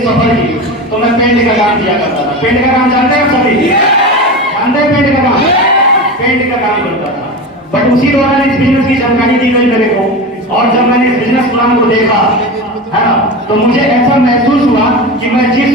सफर की तो मैं पेंट का काम किया करता था। पेंट का काम जानते हैं सभी? जानते हैं पेंट का काम? पेंट का काम करता था। बट उसी दौरान इस बिजनेस की जानकारी दी गई मेरे को, और जब मैंने इस बिजनेस प्लान को देखा है ना, तो मुझे ऐसा महसूस हुआ कि मैं जिस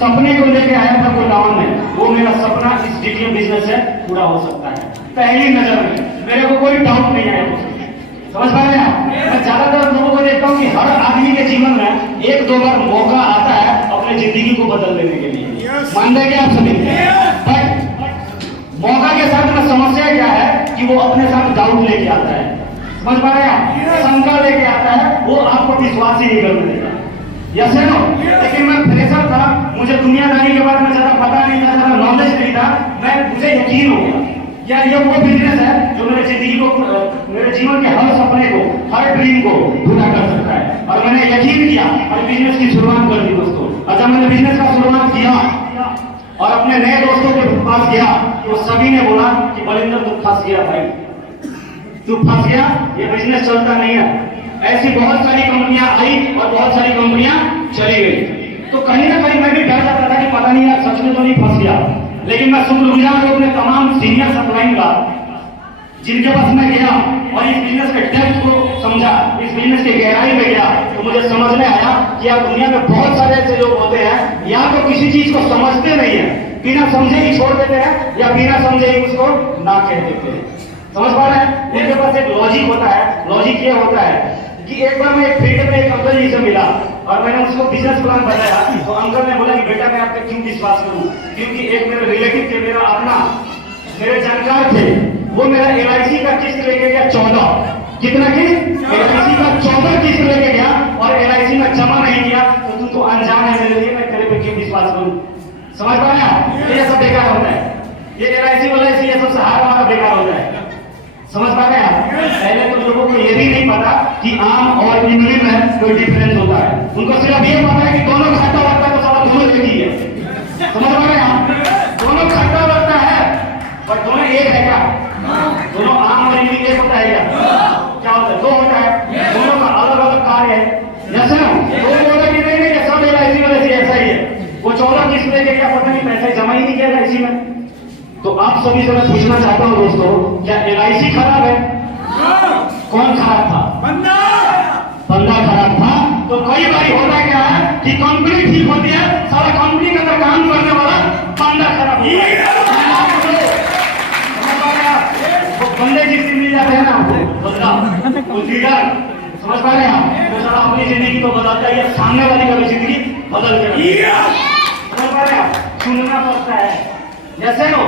सपने को लेके आया था गोडाउन में, वो मेरा सपना इस डीटीएम बिजनेस से पूरा हो सकता है। पहली नजर में मेरे को कोई डाउट नहीं आया। समझ पा रहे हैं? मैं ज्यादातर लोगों को देखता हूँ कि हर आदमी के जीवन में एक दो बार मौका आता है अपने जिंदगी को बदल देने के लिए। मानते हैं क्या आप सभी? मौका के साथ में समस्या क्या है कि वो अपने साथ डाउट लेके आता है। समझ पा रहे हैं? शंका लेके आता है, वो आपको विश्वास ही नहीं करने देगा। यस है नो? लेकिन मैं फ्रेशर था, मुझे दुनियादारी के बारे में ज्यादा पता नहीं था, ज्यादा नॉलेज नहीं था। मुझे यकीन हो गया यार ये वो बिजनेस है जो मेरे जिंदगी को, मेरे जीवन के हर सपने को, हर ड्रीम को पूरा कर सकता है। और मैंने यकीन किया और बिजनेस की शुरुआत कर दी दोस्तों। और जब मैंने बिजनेस का शुरुआत किया और अपने नए दोस्तों के पास गया तो सभी ने बोला कि बलिंदर तू फंस गया भाई, तू फंस गया, ये बिजनेस चलता नहीं है। ऐसी बहुत सारी कंपनियां आई और बहुत सारी कंपनियां चली गई। तो कहीं ना कहीं मैं भी डर जाता था कि पता नहीं यार सच में तो नहीं फंस गया। लेकिन मैं शुक्रगुजार हूं अपने तमाम सीनियर सप्लाइन का, जिनके पास मैं गया और इस बिजनेस के डेप्थ को समझा, इस बिजनेस की गहराई में गया, तो मुझे समझ में आया कि यार दुनिया में बहुत सारे ऐसे लोग होते हैं या तो किसी चीज को समझते नहीं है, बिना समझे ही छोड़ देते हैं, या बिना समझे ही उसको ना कह देते हैं। समझ पा रहे हैं? उनके पास एक लॉजिक होता है। लॉजिक ये होता है कि एक बार मैं एक फील्ड में एक अंकल जी से मिला और मैंने उसको बिजनेस प्लान बताया, तो अंकल ने बोला कि बेटा मैं आप पे क्यों विश्वास करूं, क्योंकि एक मेरे रिलेटिव थे, मेरा अपना, मेरे जानकार थे, वो मेरा LIC का किस्त लेके गया 14। कितना किस्त? LIC का 14 किस्त लेके गया और LIC में जमा नहीं किया। तो तू तो अनजान है मेरे लिए, मैं तेरे पे क्यों विश्वास करूं? समझ पा रहे हैं? ये सब बेकार होता है, ये LIC वाला ये सब सहारा वाला बेकार होता है। समझ पा रहे हैं? पहले तो लोगों को ये भी नहीं पता कि आम और इमली में कोई डिफरेंस होता है। उनको सिर्फ ये पता है कि दोनों खट्टा लगता है तो सारा दोनों एक ही है। समझ पा रहे हैं? दोनों खट्टा लगता है पर दोनों एक है क्या? दोनों आम और इमली एक होता है क्या? क्या होता है? दो होता है। दोनों का अलग अलग कार्य है। जैसे ना वो बोला कि नहीं नहीं सब LIC वाले से ऐसा ही है, वो 14 किस्त लेके क्या पता नहीं पैसा जमा ही नहीं किया LIC में। तो आप सभी से मैं पूछना चाहता हूं दोस्तों, क्या LIC खराब है? कौन खराब था? बंदा खराब था। तो कई बार होता क्या है कि कंपनी ठीक होती है, सारा कंपनी के अंदर काम करने वाला बंदा खराब होता है। वो बंदे जिससे मिल जाते हैं ना, बंदा वो लीडर, समझ पा रहे हैं आप? तो सारा अपनी जिंदगी को बदलता है, सामने वाली का भी जिंदगी बदल के, समझ पा रहे हैं आप? सुनना पड़ता है जैसे हो।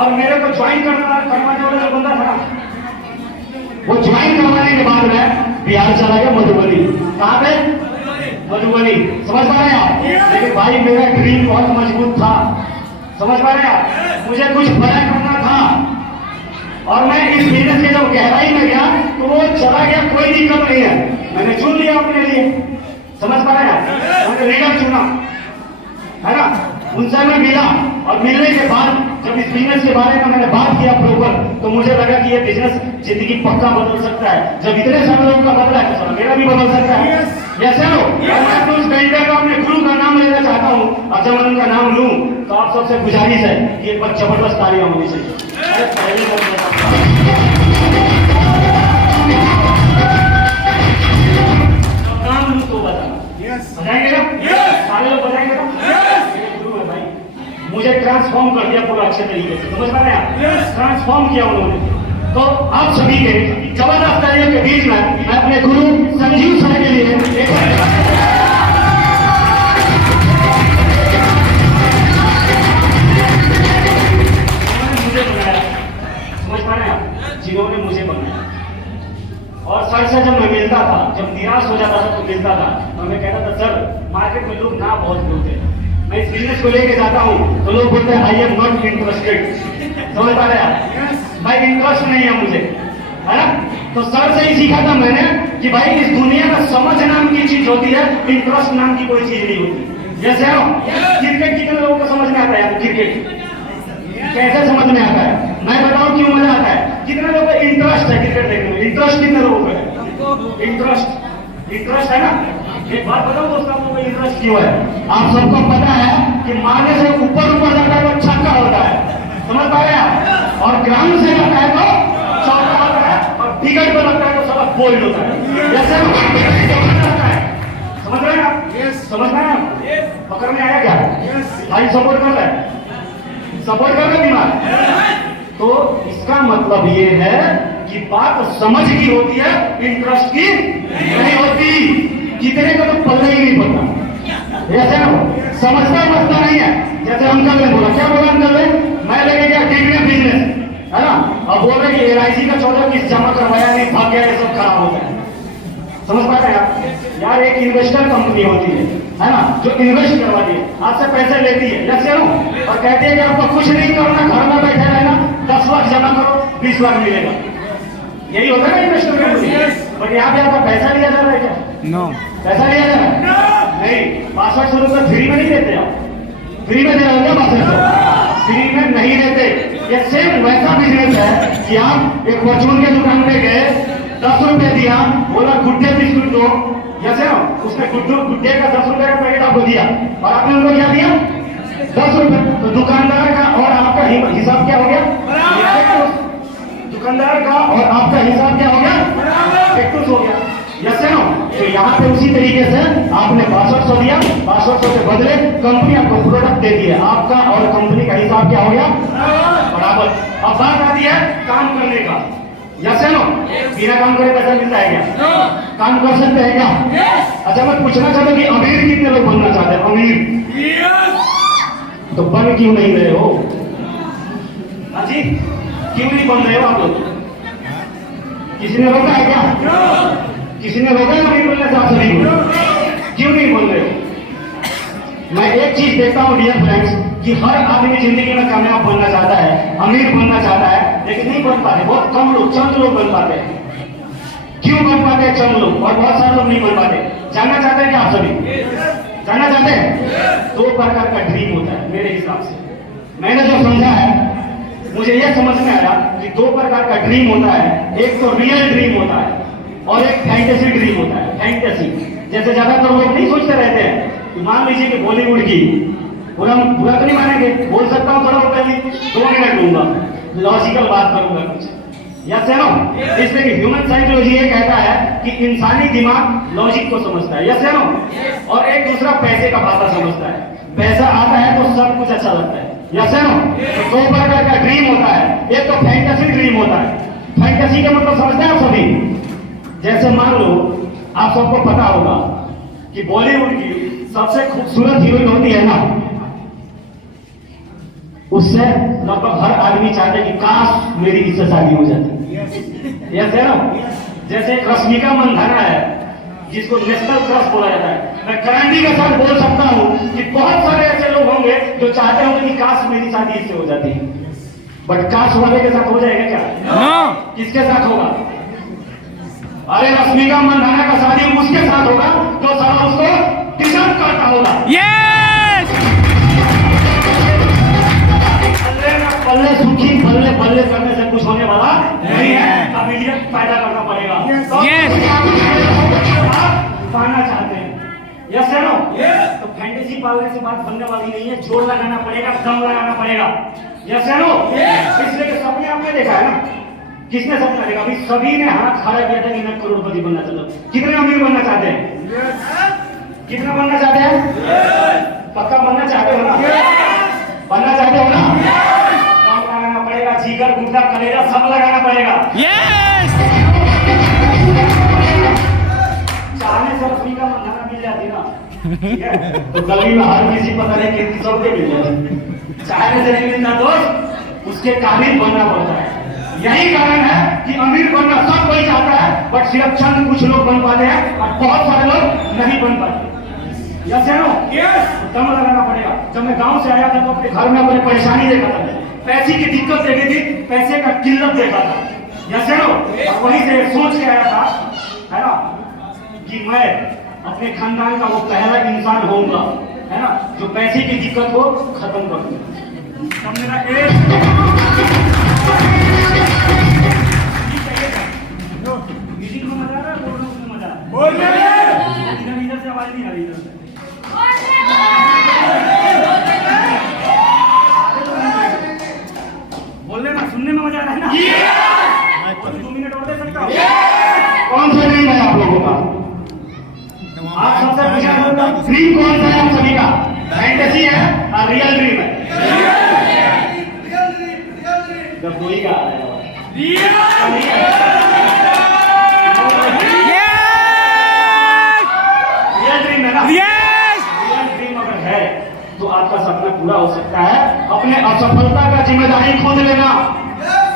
और मेरे को ज्वाइन करवाने वाला जो बंदा था, वो ज्वाइन करवाने के बाद में बिहार चला गया मधुबनी। कहाँ पे? मधुबनी। समझ पा रहे हैं आप? लेकिन भाई मेरा ड्रीम बहुत मजबूत था। समझ पा रहे हैं आप? मुझे कुछ बड़ा करना था और मैं इस बिजनेस के जब गहराई में गया तो वो चला गया, कोई दिक्कत नहीं है, मैंने चुन लिया अपने लिए। समझ पा रहे हैं? मैंने लीडर चुना है ना, उनसे मैं मिला और मिलने के बाद जब इस बिजनेस के बारे में मैंने बात किया प्रॉपर, तो मुझे लगा कि ये बिजनेस जिंदगी पक्का बदल सकता है। जब इतने सारे लोगों का बदला है तो मेरा भी बदल सकता है। जैसे लो मैं तो उस बेटा का अपने गुरु का नाम लेना चाहता हूँ, और जब मैं उनका नाम लूँ तो आप सबसे गुजारिश है कि एक बार जबरदस्त तालियां होनी चाहिए। नाम लूँ तो बताना, बताएंगे ना? सारे लोग बताएंगे ना? मुझे ट्रांसफॉर्म कर दिया पूरा अच्छे तरीके से। समझ पा रहे हैं? ट्रांसफॉर्म किया उन्होंने। तो आप सभी के जबरदस्त तालियों के बीच में मैं अपने गुरु संजीव सर के लिए एक मुझे बनाया। समझ पा रहे हैं आप? जिन्होंने मुझे बनाया। और सर से जब मैं मिलता था, जब निराश हो जाता था तो मिलता था, तो मैं कहता था सर मार्केट में लोग ना बहुत बोलते हैं, मैं इस बिजनेस को लेके जाता हूँ तो लोग बोलते हैं आई एम नॉट इंटरेस्टेड। समझ पा रहे हैं? भाई इंटरेस्ट नहीं है मुझे, है ना? तो सर से ही सीखा था मैंने कि भाई इस दुनिया में समझ नाम की चीज होती है, इंटरेस्ट नाम की कोई चीज नहीं होती। जैसे हो क्रिकेट कितने लोगों को समझ में आता है? क्रिकेट कैसे समझ में आता है? मैं बताऊं क्यों मजा आता है? कितने लोगों को इंटरेस्ट है क्रिकेट देखने में? इंटरेस्ट कितने लोगों को है? इंटरेस्ट है ना? एक बात बताओ दोस्तों, आप लोगों को इंटरेस्ट क्यों है? आप सबको पता है कि मारने से ऊपर जाता है तो छक्का होता है, समझ पा रहे हैं? और ग्राउंड से जाता है तो चौका होता है, और विकेट पर लगता है तो साला बोल्ड होता है। जैसे होता है, समझ रहे हैं आप? समझ रहे हैं आप? पकड़ में आया क्या? भाई सपोर्ट कर रहे हैं, सपोर्ट कर रहे दिमाग। तो इसका मतलब ये है कि बात समझ की होती है, इंटरेस्ट की नहीं होती। कितने का तो पल्ले ही नहीं पड़ता, ऐसे ना समझता नहीं है। जैसे अंकल ने बोला, क्या बोला अंकल ने? मैं लेके गया डिग्री बिजनेस, है ना, अब बोल रहे कि LIC का 14 किस्त जमा करवाया नहीं, भाग गया, ये सब खराब होता है। समझ पा रहे हैं आप? यार एक इन्वेस्टर कंपनी होती है ना, जो इन्वेस्ट करवाती है, आपसे पैसे लेती है, जैसे नो, और कहती है कि आपको कुछ नहीं करना, घर में बैठे रहना, 10 लाख जमा करो, 20 लाख मिलेगा। यही होता है ना इन्वेस्टर कंपनी। बट यहाँ पे आपका पैसा लिया जा रहा है क्या? नो, पैसा लिया जा रहा है? नहीं। 6500 रुपये फ्री में नहीं देते आप, फ्री में दे रहे हो क्या? 6500 फ्री में नहीं देते। ये सेम वैसा बिजनेस है कि आप एक फॉर्चून के दुकान पे गए, 10 रुपए दिया, बोला गुड्डे बिस्कुट दो, जैसे ना उसने गुड्डे का 10 रुपए का पैकेट आपको दिया, और आपने उनको क्या दिया? 10 रुपए। तो दुकानदार का और आपका हिसाब क्या हो गया? दुकानदार का और आपका हिसाब क्या हो गया? एक हो गया, जैसे ना। तो यहाँ पे उसी तरीके से आपने 6200 दिया, 6200 के बदले कंपनी आपको प्रोडक्ट दे दिया, आपका और कंपनी का हिसाब क्या हो गया? बराबर। अब बात आती है काम करने का, जैसे नो, बिना काम करे पैसा मिलता है क्या? काम कर सकते हैं क्या? अच्छा, मैं पूछना चाहता हूँ कि अमीर कितने लोग बनना चाहते हैं? अमीर तो बन क्यों नहीं रहे हो? हाँ जी, क्यों नहीं बन रहे हो आप लोग? किसी ने रोका है क्या? किसी ने रोका है अमीर बनने से? आप सभी क्यों नहीं बन रहे हो? मैं एक चीज देखता हूँ डियर फ्रेंड्स, कि हर आदमी जिंदगी में कामयाब बनना चाहता है, अमीर बनना चाहता है, लेकिन नहीं बन पाते। बहुत कम लोग, चंद लोग बन पाते हैं। क्यों बन पाते हैं चंद लोग, और बहुत सारे लोग नहीं बन पाते? जानना चाहते हैं क्या आप सभी? जानना चाहते हैं? 2 प्रकार का ड्रीम होता है मेरे हिसाब से। मैंने जो समझा है, मुझे यह समझ में आया कि 2 प्रकार का ड्रीम होता है। एक तो रियल ड्रीम होता है, और एक फैंटेसी ड्रीम होता है। फैंटेसी जैसे ज्यादातर लोग नहीं सोचते रहते हैं कि मान लीजिए कि बॉलीवुड की, बुरा तो नहीं मानेंगे, बोल सकता हूँ थोड़ा पहले 2 मिनट लूंगा, लॉजिकल बात करूंगा कुछ, यस है ना। इसलिए कि ह्यूमन साइकोलॉजी ये कहता है कि इंसानी दिमाग लॉजिक को समझता है, यस है ना, और एक दूसरा पैसे का भाषा समझता है। पैसा आता है तो सब कुछ अच्छा लगता है, यस है ना। तो 2 प्रकार का ड्रीम होता है। एक तो फैंटेसी ड्रीम होता है। फैंटेसी का मतलब समझते हैं आप सभी? जैसे मान लो, आप सबको पता होगा कि बॉलीवुड की सबसे खूबसूरत हीरोइन होती है ना, उससे लगभग हर आदमी चाहते कि काश मेरी इससे शादी हो जाती, यस है ना। जैसे एक रश्मिका मंदाना है, जिसको नेशनल क्रश बोला जाता है। मैं गारंटी के साथ बोल सकता हूं कि बहुत सारे ऐसे लोग होंगे जो चाहते होंगे कि काश मेरी शादी इससे हो जाती, बट काश वाले के साथ हो जाएगा क्या? किसके साथ होगा? अरे रश्मिका मंदाना का शादी उसके साथ होगा जो सारा उसको डिजर्व करता होगा। पल्ले सुखी पल्ले पल्ले करने से कुछ होने वाला नहीं है, काबिलियत पैदा करना पड़ेगा। पाना चाहते हैं, यस है नो। तो फैंटेसी पालने से बात बनने वाली नहीं है, जोर लगाना पड़ेगा, दम लगाना पड़ेगा, यस है नो। इसलिए सपने आपने देखा है ना, किसने सपना देखा? अभी सभी ने हाथ खड़ा किया था कि मैं करोड़पति बनना चाहता हूँ। कितने अमीर बनना चाहते हैं? कितना बनना चाहते हैं? पक्का बनना चाहते हो ना? बनना चाहते हो ना? काम लगाना पड़ेगा, जिगर गुर्दा कलेजा सब लगाना पड़ेगा। चाहने से रश्मि का मंदाना मिल जाती ना, ठीक है? तो गली में हर किसी पता नहीं कितनी सबके मिल जाती। चाहने से नहीं मिलता दोस्त, उसके काबिल बनना पड़ता है। यही कारण है कि अमीर बनना सब कोई चाहता है, बट सिर्फ चंद कुछ लोग बन पाते हैं और बहुत सारे लोग नहीं बन पाते, यस है नो। दम लगाना पड़ेगा। जब मैं गांव से आया था तो अपने घर में अपनी परेशानी देखा था, पैसे की दिक्कत देखी थी, पैसे का किल्लत देखा था, यस है नो। और वहीं से सोच के आया था, है ना, कि मैं अपने खानदान का वो पहला इंसान होऊंगा, है ना, जो पैसे की दिक्कत को खत्म कर दूंगा। तब मेरा म्यूजिक में मजा आ रहा है, बोलने में मजा आ रहा है। इधर से आवाज आ रही है। बोलने में सुनने में मजा आ रहा है ना। और 2 मिनट और दे सकता हूँ। कौन सा ड्रीम है आप लोगों का? आप सबसे पूछा ड्रीम कौन सा है आप सभी का? फैंटेसी है और रियल ड्रीम है? जब कोई का आ रहा है रियल ड्रीम है ना? रियल ड्रीम अगर है तो आपका सपना पूरा हो सकता है। अपने असफलता का जिम्मेदारी खुद लेना,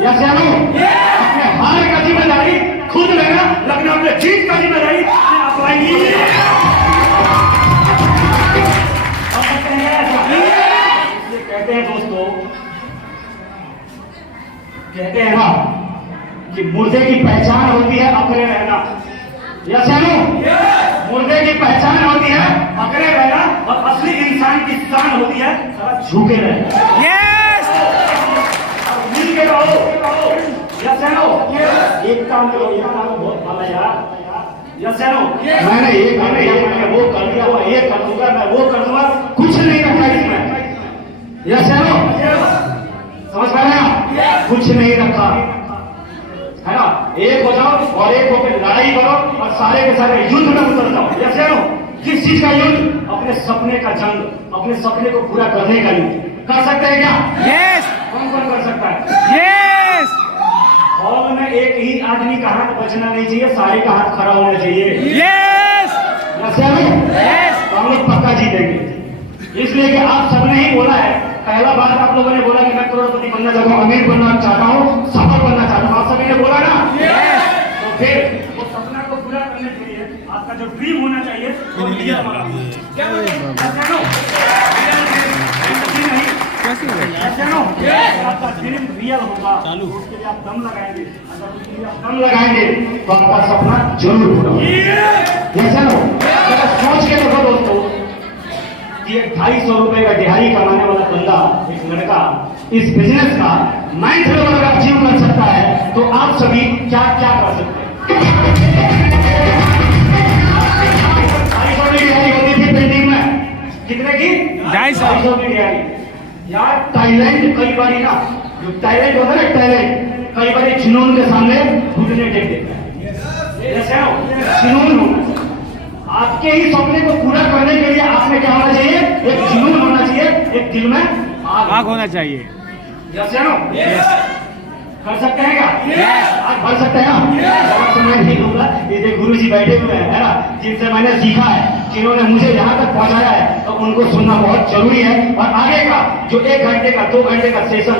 यस या नो? अपने हार का जिम्मेदारी खुद लेना, लेकिन अपने जीत का जिम्मेदारी अप्लाई कीजिए। इसलिए कहते हैं दोस्तों, कहते हैं ना कि मुर्दे की पहचान होती है अकड़े रहना, यस या नो? मुर्दे की पहचान होती है अकड़े रहना, और असली इंसान की शान होती है झुके रहना। मिल के रहो, यस या नो? एक काम करो, एक काम बहुत भला यार, यस या नो? मैंने ये वो कर दिया, वो ये कर दूंगा, मैं वो कर दूंगा, कुछ नहीं रखा इसमें, यस या नो? समझ पा रहे हैं? कुछ नहीं रखा है ना। एक हो जाओ और एक होकर लड़ाई करो और सारे के सारे युद्ध में उतर जाओ, यस या नो? किस चीज का युद्ध? अपने सपने का जंग, अपने सपने को पूरा करने का युद्ध। कर सकते हैं क्या? यस। कौन कौन कर सकता है? यस। हॉल में एक ही आदमी का हाथ बचना नहीं चाहिए, सारे का हाथ खड़ा होना चाहिए, यस। यस या नो? यस। तो हम लोग पक्का जीतेंगे। इसलिए कि आप सबने ही बोला है, पहला बार आप लोगों ने बोला कि मैं करोड़पति बनना चाहता हूँ, अमीर बनना चाहता हूँ, सफल बनना चाहता हूँ, आप सभी ने बोला ना? तो फिर वो सपना को पूरा करने के लिए आपका जो ड्रीम होना चाहिए वो रियल होना आपका ड्रीम रियल होगा। उसके लिए आप दम लगाएंगे, अगर उसके लिए आप दम लगाएंगे तो आपका सपना जरूर पूरा होगा, जैसा नो? सोच के देखो दोस्तों कि एक 250 रुपए का दिहाड़ी कमाने वाला बंदा, एक लड़का इस बिजनेस का 9th लेवल अगर अचीव कर सकता है तो आप सभी क्या क्या कर सकते हैं? 250 की दिहाड़ी होती थी पेंटिंग में, कितने की? 250 की दिहाड़ी। यार टैलेंट कई बार ना, जो टैलेंट होता है ना, टैलेंट कई बार जुनून के सामने घुटने टेक देता है, जैसे जुनून होना। आपके ही सपने को पूरा करने के लिए आपने क्या होना चाहिए? एक जुनून होना चाहिए, एक दिल में आग होना चाहिए, यस या नो? कर सकते हैं क्या? आज कर सकते हैं ना? तो मैं नहीं दूंगा, ये गुरुजी बैठे हुए हैं, है ना, जिनसे मैंने सीखा है, जिन्होंने मुझे यहाँ तक पहुँचाया है, तो उनको सुनना बहुत जरूरी है। और आगे का जो 1 घंटे का 2 घंटे का सेशन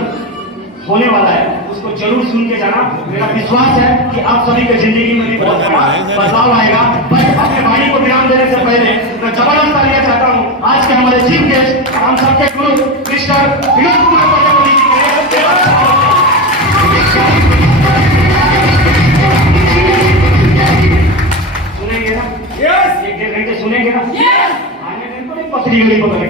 होने वाला है उसको जरूर सुन के जाना। मेरा विश्वास है कि आप सभी की जिंदगी में भी बहुत बड़ा बदलाव आएगा। बस अपने वाणी को विराम देने से पहले मैं जबरदस्त तालियां चाहता हूं आज के हमारे चीफ गेस्ट, हम सबके गुरु मिस्टर विनोद कुमार प्रजापति जी के। सुनेंगे ना? 1-1.5 घंटे सुनेंगे ना? आने दिन को पथरी गली पकड़